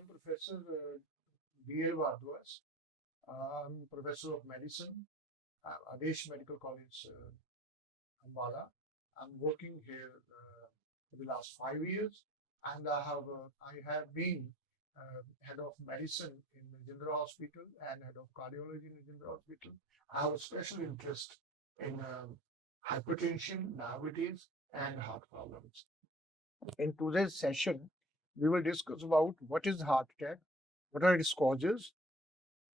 I'm Professor B.L. Bhardwaj. I'm Professor of Medicine at Adesh Medical College, Ambala. I'm working here for the last 5 years, and I have been head of medicine in the General Hospital and head of cardiology in the General Hospital. I have a special interest in hypertension, diabetes, and heart problems. In today's session, we will discuss about what is heart attack, what are its causes,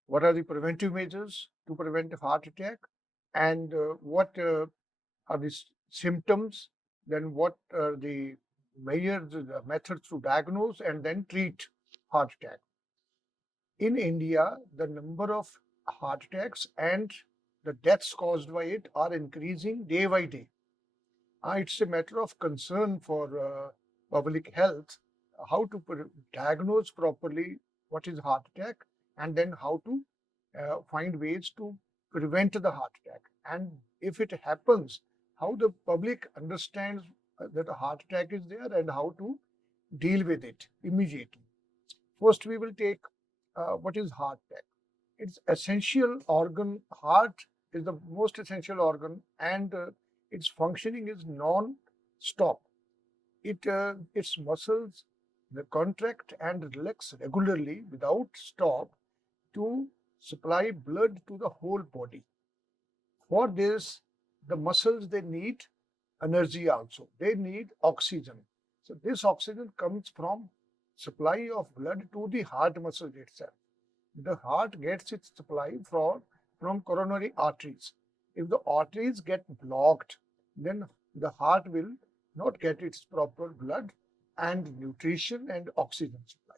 what are the preventive measures to prevent heart attack, and what are the symptoms, then what are the measures, the methods to diagnose and then treat heart attack. In India, the number of heart attacks and the deaths caused by it are increasing day by day. It's a matter of concern for public health, how to diagnose properly what is heart attack and then how to find ways to prevent the heart attack. And if it happens, how the public understands that a heart attack is there and how to deal with it immediately. First, we will take what is heart attack. It's essential organ. Heart is the most essential organ, and its functioning is non-stop. Its muscles they contract and relax regularly without stop to supply blood to the whole body. For this, the muscles they need energy also. They need oxygen. So this oxygen comes from supply of blood to the heart muscle itself. The heart gets its supply from coronary arteries. If the arteries get blocked, then the heart will not get its proper blood and nutrition and oxygen supply.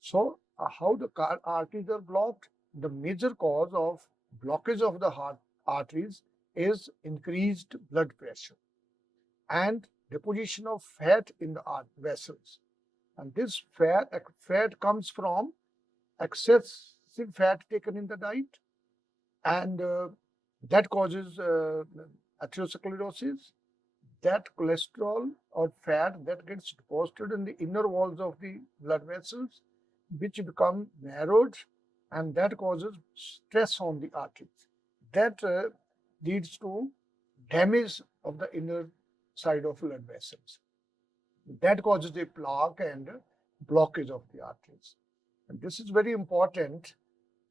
So, how the arteries are blocked? The major cause of blockage of the heart arteries is increased blood pressure and deposition of fat in the vessels. And this fat comes from excessive fat taken in the diet, and that causes atherosclerosis. That cholesterol or fat that gets deposited in the inner walls of the blood vessels, which become narrowed, and that causes stress on the arteries. That leads to damage of the inner side of blood vessels. That causes a plaque and blockage of the arteries. And this is very important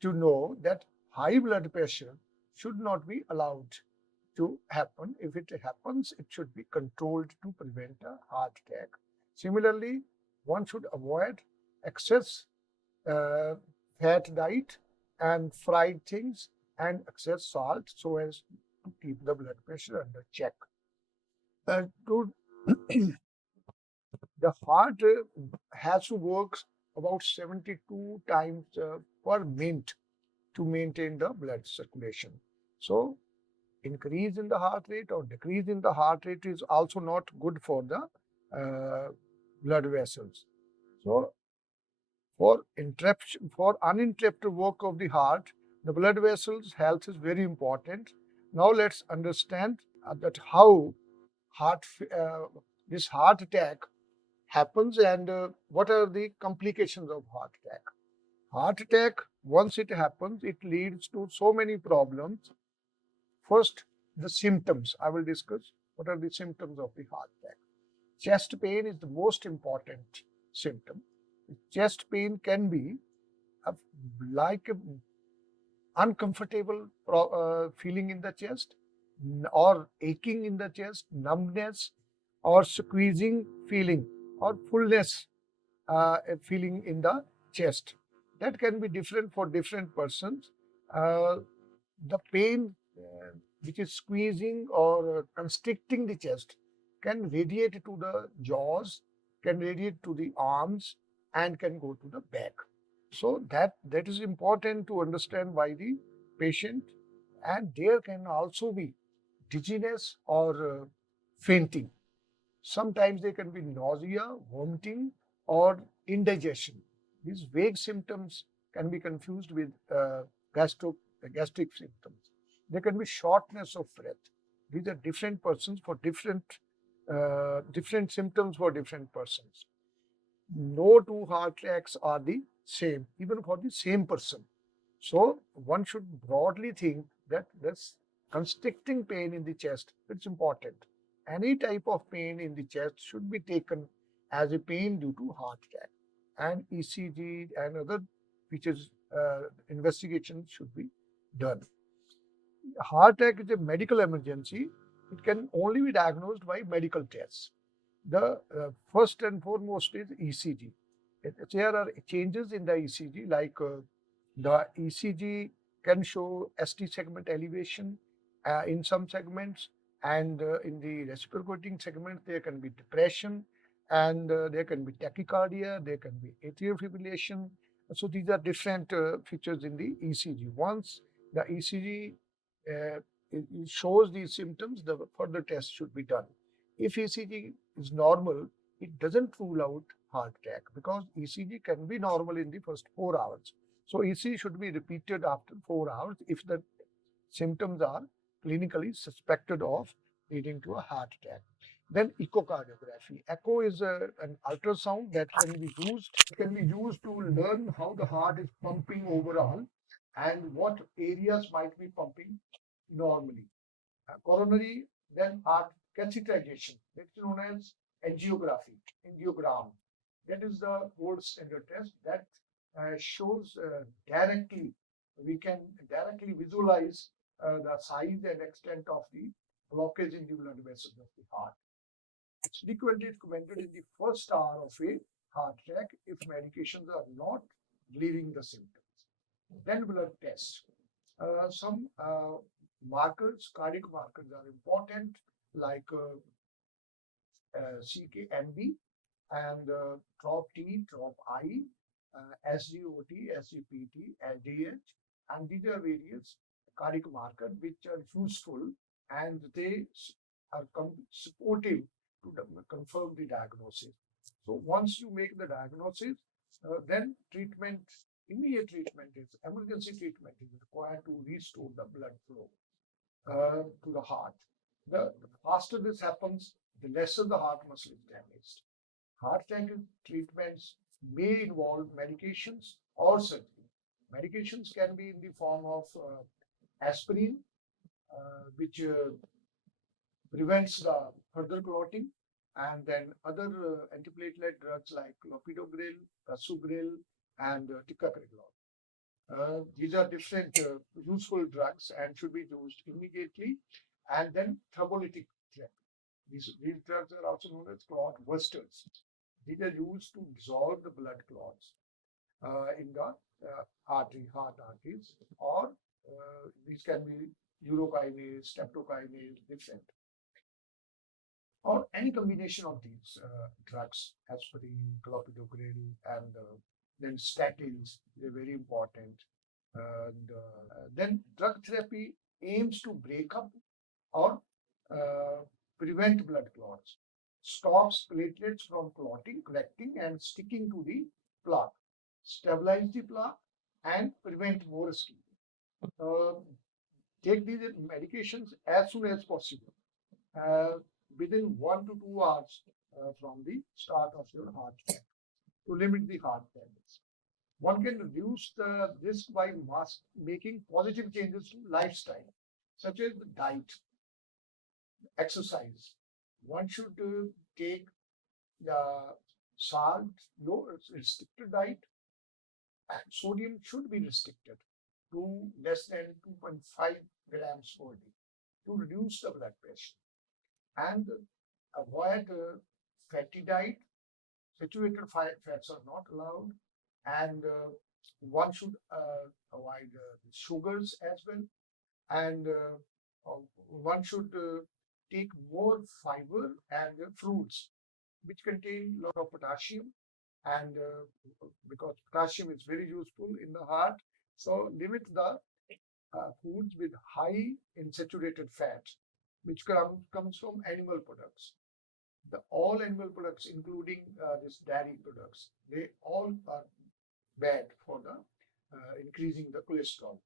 to know that high blood pressure should not be allowed to happen. If it happens, it should be controlled to prevent a heart attack. Similarly, one should avoid excess fat diet and fried things and excess salt so as to keep the blood pressure under check. To the heart has to work about 72 times per minute to maintain the blood circulation. So, increase in the heart rate or decrease in the heart rate is also not good for the blood vessels. So, for uninterrupted work of the heart, the blood vessels health is very important. Now, let's understand that how heart this heart attack happens and what are the complications of heart attack. Heart attack, once it happens, it leads to so many problems. First, the symptoms. I will discuss what are the symptoms of the heart attack. Chest pain is the most important symptom. Chest pain can be like uncomfortable feeling in the chest or aching in the chest, numbness or squeezing feeling or fullness feeling in the chest. That can be different for different persons. The pain which is squeezing or constricting the chest can radiate to the jaws, can radiate to the arms, and can go to the back. So that is important to understand by the patient. And there can also be dizziness or fainting. Sometimes there can be nausea, vomiting, or indigestion. These vague symptoms can be confused with gastric symptoms. There can be shortness of breath. These are different persons for different symptoms for different persons. No two heart attacks are the same, even for the same person. So one should broadly think that this constricting pain in the chest, it's important. Any type of pain in the chest should be taken as a pain due to heart attack. And ECG and other features investigation should be done. Heart attack is a medical emergency. It can only be diagnosed by medical tests. The first and foremost is ECG. There are changes in the ECG, like the ECG can show ST segment elevation in some segments, and in the reciprocating segment, there can be depression, and there can be tachycardia, there can be atrial fibrillation. So these are different features in the ECG. Once the ECG it shows these symptoms, the further test should be done. If ECG is normal, it doesn't rule out heart attack because ECG can be normal in the first 4 hours. So ECG should be repeated after 4 hours if the symptoms are clinically suspected of leading to a heart attack. Then echocardiography. Echo is an ultrasound that can be used to learn how the heart is pumping overall and what areas might be pumping normally. Coronary, then heart catheterization, that's known as angiogram. That is the gold standard test that shows directly, we can directly visualize the size and extent of the blockage in the blood vessels of the heart. It's frequently recommended in the first hour of a heart attack if medications are not relieving the symptoms. Then blood tests. Some markers, cardiac markers are important, like CKMB and TROP-T, TROP-I, SGOT, SGPT, LDH, and these are various cardiac markers which are useful and they are supportive to confirm the diagnosis. So once you make the diagnosis, then immediate treatment emergency treatment is required to restore the blood flow to the heart. The faster this happens, the lesser the heart muscle is damaged. Heart attack treatments may involve medications or surgery. Medications can be in the form of aspirin, which prevents the further clotting, and then other antiplatelet drugs like clopidogrel, rasugrel, and ticagrelor. These are different useful drugs and should be used immediately. And then thrombolytic therapy. These drugs are also known as clot busters. These are used to dissolve the blood clots in the heart arteries, or these can be urokinase, streptokinase, different, or any combination of these drugs, aspirin, clopidogrel, and then statins. They're very important. And then drug therapy aims to break up or uh, prevent blood clots, stops platelets from clotting, collecting, and sticking to the plaque, stabilize the plaque, and prevent more ischemia. Uh, Take these medications as soon as possible, uh, within 1 to 2 hours from the start of your heart attack to limit the heart damage. One can reduce the risk by making positive changes to lifestyle, such as the diet, exercise. One should take the salt, low restricted diet, and sodium should be restricted to less than 2.5 grams per day to reduce the blood pressure. And avoid fatty diet. Saturated fats are not allowed, and one should avoid sugars as well, and one should take more fiber and fruits which contain a lot of potassium, and because potassium is very useful in the heart, so limit the foods with high in saturated fat, which comes from animal products. The all animal products, including this dairy products, they all are bad for the increasing the cholesterol.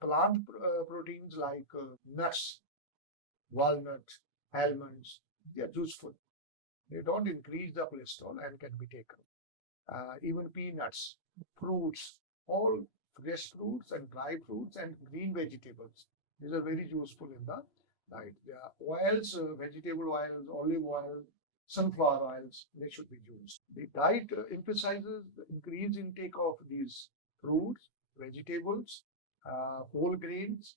Plant proteins like nuts, walnut, almonds, they are useful. They don't increase the cholesterol and can be taken. Even peanuts, fruits, all fresh fruits and dry fruits and green vegetables. These are very useful in the diet. The oils, vegetable oils, olive oil, sunflower oils, they should be used. The diet emphasizes the increased intake of these fruits, vegetables, whole grains,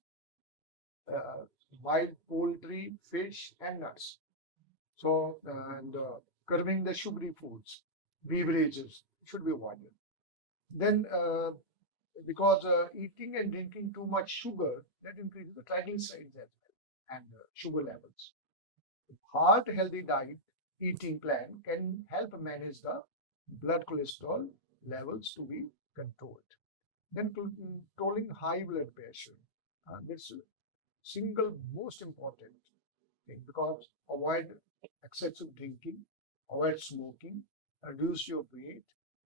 uh, wild poultry, fish, and nuts. So, and curbing the sugary foods, beverages should be avoided. Then, because eating and drinking too much sugar, that increases the triglycerides as well and sugar levels. Heart healthy diet eating plan can help manage the blood cholesterol levels to be controlled. Then controlling high blood pressure. That's single most important thing because avoid excessive drinking, avoid smoking, reduce your weight,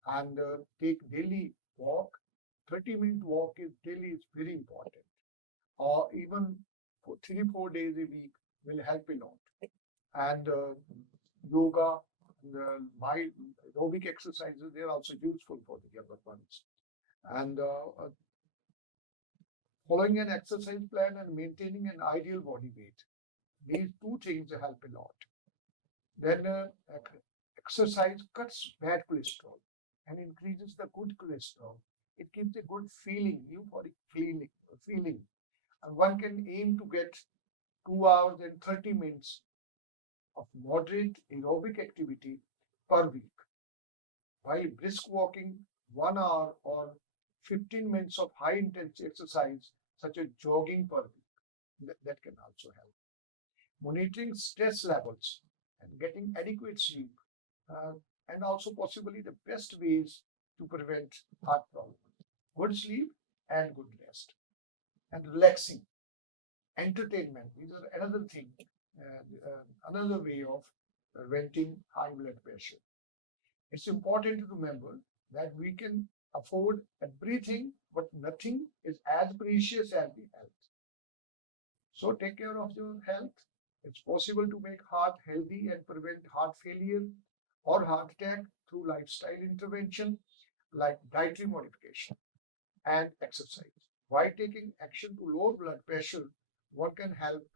and take daily walk. 30-minute walk is daily is very important. Or even for 3-4 days a week will help a lot. And yoga, my aerobic exercises, they are also useful for the younger ones. And following an exercise plan and maintaining an ideal body weight. These two things help a lot. Then exercise cuts bad cholesterol and increases the good cholesterol. It gives a good feeling, euphoric feeling. And one can aim to get 2 hours and 30 minutes of moderate aerobic activity per week. While brisk walking 1 hour or 15 minutes of high intensity exercise, such as jogging per week, that can also help. Monitoring stress levels and getting adequate sleep, uh, and also possibly the best ways to prevent heart problems. Good sleep and good rest, and relaxing, entertainment. These are another thing, another way of preventing high blood pressure. It's important to remember that we can afford everything, but nothing is as precious as the health. So take care of your health. It's possible to make heart healthy and prevent heart failure or heart attack through lifestyle intervention like dietary modification and exercise. While taking action to lower blood pressure, one can help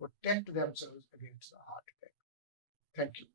protect themselves against the heart attack. Thank you.